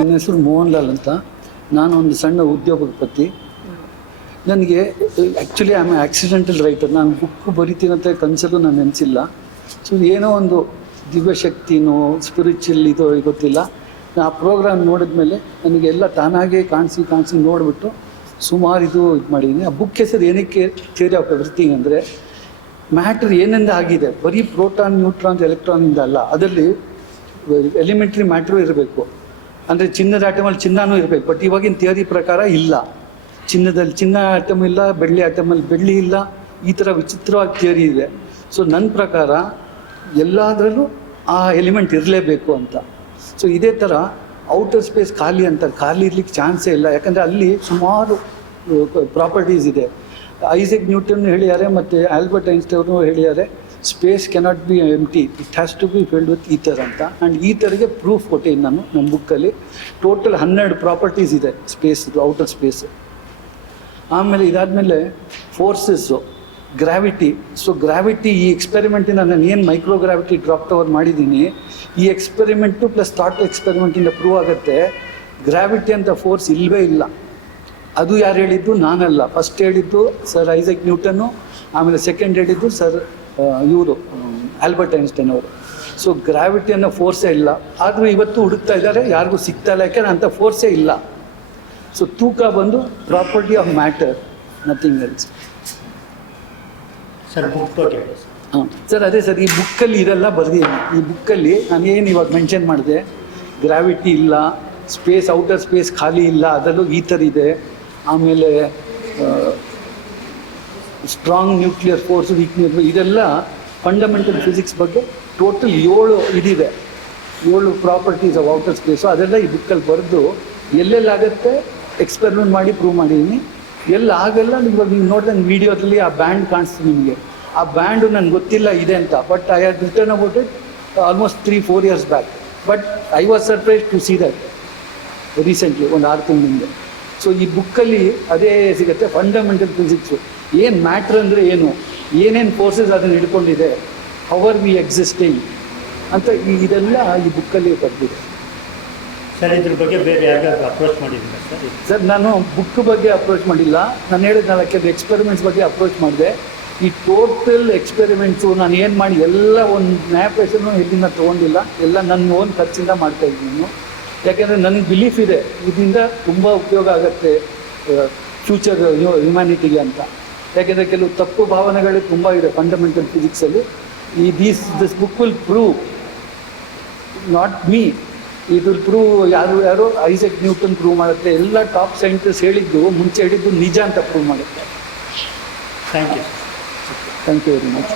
ನನ್ನ ಹೆಸರು ಮೋಹನ್ ಲಾಲ್ ಅಂತ. ನಾನು ಒಂದು ಸಣ್ಣ ಉದ್ಯೋಗಪತಿ. ನನಗೆ actually I am accidental writer. ನಾನು ಬುಕ್ ಬರಿತೀನಂತ ಕನಸಲ್ಲೂ ನಾನು ನೆನೆಸಿಲ್ಲ. ಸೊ ಏನೋ ಒಂದು ದಿವ್ಯಶಕ್ತಿನೋ ಸ್ಪಿರಿಚುವಲ್ ಇದೋ ಗೊತ್ತಿಲ್ಲ. ಆ ಪ್ರೋಗ್ರಾಮ್ ನೋಡಿದ್ಮೇಲೆ ನನಗೆಲ್ಲ ತಾನಾಗೇ ಕಾಣಿಸಿ ನೋಡಿಬಿಟ್ಟು ಸುಮಾರು ಇದು ಮಾಡಿದ್ದೀನಿ. ಆ ಬುಕ್ ಹೆಸರು ಏನಕ್ಕೆ ಥಿಯರಿ ಆಫ್ ಎವ್ರಿಥಿಂಗ್ ಅಂದರೆ, ಮ್ಯಾಟ್ರ್ ಏನಿಂದ ಆಗಿದೆ, ಬರೀ ಪ್ರೋಟಾನ್ ನ್ಯೂಟ್ರಾನ್ ಎಲೆಕ್ಟ್ರಾನಿಂದ ಅಲ್ಲ, ಅದರಲ್ಲಿ ಎಲಿಮೆಂಟ್ರಿ ಮ್ಯಾಟ್ರೂ ಇರಬೇಕು. ಅಂದರೆ ಚಿನ್ನದ ಆಟಮಲ್ಲಿ ಚಿನ್ನನೂ ಇರಬೇಕು. ಬಟ್ ಇವಾಗಿನ ಥಿಯರಿ ಪ್ರಕಾರ ಇಲ್ಲ, ಚಿನ್ನದಲ್ಲಿ ಚಿನ್ನ ಆಟಮ್ ಇಲ್ಲ, ಬೆಳ್ಳಿ ಆಟಮಲ್ಲಿ ಬೆಳ್ಳಿ ಇಲ್ಲ. ಈ ಥರ ವಿಚಿತ್ರವಾಗಿ ಥಿಯರಿ ಇದೆ. ಸೊ ನನ್ನ ಪ್ರಕಾರ ಎಲ್ಲದರಲ್ಲೂ ಆ ಎಲಿಮೆಂಟ್ ಇರಲೇಬೇಕು ಅಂತ. ಸೊ ಇದೇ ಥರ ಔಟರ್ ಸ್ಪೇಸ್ ಖಾಲಿ ಅಂತ, ಖಾಲಿ ಇರ್ಲಿಕ್ಕೆ ಚಾನ್ಸೇ ಇಲ್ಲ. ಯಾಕಂದರೆ ಅಲ್ಲಿ ಸುಮಾರು ಪ್ರಾಪರ್ಟೀಸ್ ಇದೆ. ಐಸೆಕ್ ನ್ಯೂಟನ್ ಹೇಳಿದ್ದಾರೆ ಮತ್ತು ಆಲ್ಬರ್ಟ್ ಐನ್ಸ್ಟೈನ್ ಹೇಳಿದ್ದಾರೆ, space cannot be empty, it has to be filled with ether ಅಂತ. ಆ್ಯಂಡ್ ಈಥರ್ಗೆ ಪ್ರೂಫ್ ಕೊಟ್ಟಿದ್ದೀನಿ ನಾನು ನನ್ನ ಬುಕ್ಕಲ್ಲಿ. ಟೋಟಲ್ 12 ಪ್ರಾಪರ್ಟೀಸ್ ಇದೆ ಸ್ಪೇಸ್, ಔಟರ್ ಸ್ಪೇಸ್. ಆಮೇಲೆ ಇದಾದಮೇಲೆ ಫೋರ್ಸಸ್ಸು, ಗ್ರಾವಿಟಿ. ಸೊ ಗ್ರಾವಿಟಿ, ಈ ಎಕ್ಸ್ಪೆರಿಮೆಂಟಿಂದ ನಾನು ಏನು ಮೈಕ್ರೋಗ್ರಾವಿಟಿ ಡ್ರಾಪ್ ಟವರ್ ಮಾಡಿದ್ದೀನಿ, ಈ ಎಕ್ಸ್ಪೆರಿಮೆಂಟು ಪ್ಲಸ್ ಥಾಟ್ ಎಕ್ಸ್ಪೆರಿಮೆಂಟಿಂದ ಪ್ರೂವ್ ಆಗುತ್ತೆ ಗ್ರಾವಿಟಿ ಅಂತ ಫೋರ್ಸ್ ಇಲ್ಲವೇ ಇಲ್ಲ. ಅದು ಯಾರು ಹೇಳಿದ್ದು? ನಾನಲ್ಲ. ಫಸ್ಟ್ ಹೇಳಿದ್ದು ಸರ್ ಐಸೆಕ್ ನ್ಯೂಟನ್ನು, ಆಮೇಲೆ ಸೆಕೆಂಡ್ ಹೇಳಿದ್ದು ಸರ್ ಇವರು ಆಲ್ಬರ್ಟ್ ಐನ್ಸ್ಟೈನ್ ಅವರು. ಸೊ ಗ್ರಾವಿಟಿ ಅನ್ನೋ ಫೋರ್ಸೇ ಇಲ್ಲ. ಆದರೂ ಇವತ್ತು ಹುಡುಕ್ತಾ ಇದ್ದಾರೆ, ಯಾರಿಗೂ ಸಿಗ್ತಾ ಇಲ್ಲ. ಯಾಕೆಂದ್ರೆ ಅಂಥ ಫೋರ್ಸೇ ಇಲ್ಲ. ಸೊ ತೂಕ ಬಂದು property of matter, nothing else. Sir book ಬಗ್ಗೆ ಹಾಂ ಸರ್, ಅದೇ ಸರ್, ಈ ಬುಕ್ಕಲ್ಲಿ ಇದೆಲ್ಲ ಬರೆದಿದ್ದೀನಿ. ಈ ಬುಕ್ಕಲ್ಲಿ ನಾನು ಏನು ಇವಾಗ ಮೆನ್ಷನ್ ಮಾಡಿದೆ, ಗ್ರಾವಿಟಿ ಇಲ್ಲ, ಸ್ಪೇಸ್ ಔಟರ್ ಸ್ಪೇಸ್ ಖಾಲಿ ಇಲ್ಲ, ಅದರಲ್ಲೂ ಈಥರ್ ಇದೆ, ಆಮೇಲೆ ಸ್ಟ್ರಾಂಗ್ ನ್ಯೂಕ್ಲಿಯರ್ ಫೋರ್ಸ್, ವೀಕ್ನೆಸ್, ಇದೆಲ್ಲ ಫಂಡಮೆಂಟಲ್ ಫಿಸಿಕ್ಸ್ ಬಗ್ಗೆ ಟೋಟಲ್ 7 ಇದಿದೆ. 7 ಪ್ರಾಪರ್ಟೀಸ್ ಆಫ್ ಔಟರ್ ಸ್ಪೇಸು. ಅದೆಲ್ಲ ಈ ಬುಕ್ಕಲ್ಲಿ ಬರೆದು ಎಲ್ಲೆಲ್ಲಾಗುತ್ತೆ ಎಕ್ಸ್ಪೆರಿಮೆಂಟ್ ಮಾಡಿ ಪ್ರೂವ್ ಮಾಡಿದ್ದೀನಿ. ಎಲ್ಲ ಆಗಲ್ಲ. ಇವಾಗ ನೀವು ನೋಡಿದ್ರೆ ನನ್ನ ವೀಡಿಯೋದಲ್ಲಿ ಆ ಬ್ಯಾಂಡ್ ಕಾಣಿಸ್ತು ನಿಮಗೆ. ಆ ಬ್ಯಾಂಡು ನನಗೆ ಗೊತ್ತಿಲ್ಲ ಇದೆ ಅಂತ. But I had return about it almost 3-4 years back. But I was surprise to see that recently, ಒಂದು 6 ತಿಂಗಳ ಹಿಂದೆ. ಸೊ ಈ ಬುಕ್ಕಲ್ಲಿ ಅದೇ ಸಿಗುತ್ತೆ, ಫಂಡಮೆಂಟಲ್ ಫಿಸಿಕ್ಸು. ಏನು ಮ್ಯಾಟ್ರ್ ಅಂದರೆ ಏನು, ಏನೇನು ಫೋರ್ಸಸ್ ಅದನ್ನು ಹಿಡ್ಕೊಂಡಿದೆ, ಹೌ ಆರ್ ವಿ ಎಕ್ಸಿಸ್ಟಿಂಗ್ ಅಂತ ಇದೆಲ್ಲ ಈ ಬುಕ್ಕಲ್ಲಿ ಬರೆದಿದೆ. ಸರ್ ಇದ್ರ ಬಗ್ಗೆ ಬೇರೆ ಯಾರಿಗಾದ್ರು ಅಪ್ರೋಚ್ ಮಾಡಿದ್ದೀರಾ ಸರ್? ಸರ್ ನಾನು ಬುಕ್ ಬಗ್ಗೆ ಅಪ್ರೋಚ್ ಮಾಡಿಲ್ಲ. ನಾನು ಹೇಳಿದ್ನಲ್ಲ, ಕೆಲವು ಎಕ್ಸ್ಪೆರಿಮೆಂಟ್ಸ್ ಬಗ್ಗೆ ಅಪ್ರೋಚ್ ಮಾಡಿದೆ. ಈ ಟೋಟಲ್ ಎಕ್ಸ್ಪೆರಿಮೆಂಟ್ಸು ನಾನು ಏನು ಮಾಡಿ ಎಲ್ಲ ಒಂದು ನ್ಯಾಪೇಸನ್ನು ಎಲ್ಲಿಂದ ತೊಗೊಂಡಿಲ್ಲ, ಎಲ್ಲ ನನ್ನ ಓನ್ ಖರ್ಚಿಂದ ಮಾಡ್ತಾಯಿದ್ದೀನಿ ನಾನು. ಯಾಕೆಂದರೆ ನನಗೆ ಬಿಲೀಫ್ ಇದೆ ಇದರಿಂದ ತುಂಬ ಉಪಯೋಗ ಆಗುತ್ತೆ ಫ್ಯೂಚರ್ ಹ್ಯುಮ್ಯಾನಿಟಿಗೆ ಅಂತ. ಯಾಕೆಂದರೆ ಕೆಲವು ತಪ್ಪು ಭಾವನೆಗಳು ತುಂಬ ಇದೆ ಫಂಡಮೆಂಟಲ್ ಫಿಸಿಕ್ಸಲ್ಲಿ. This book will prove, not me, it will prove. ಯಾರು ಐಸೆಕ್ ನ್ಯೂಟನ್ ಪ್ರೂವ್ ಮಾಡುತ್ತೆ, ಎಲ್ಲ ಟಾಪ್ ಸೈಂಟಿಸ್ಟ್ ಹೇಳಿದ್ದು, ಮುಂಚೆ ಹೇಳಿದ್ದು ನಿಜ ಅಂತ ಪ್ರೂವ್ ಮಾಡುತ್ತೆ. Thank you thank you very much.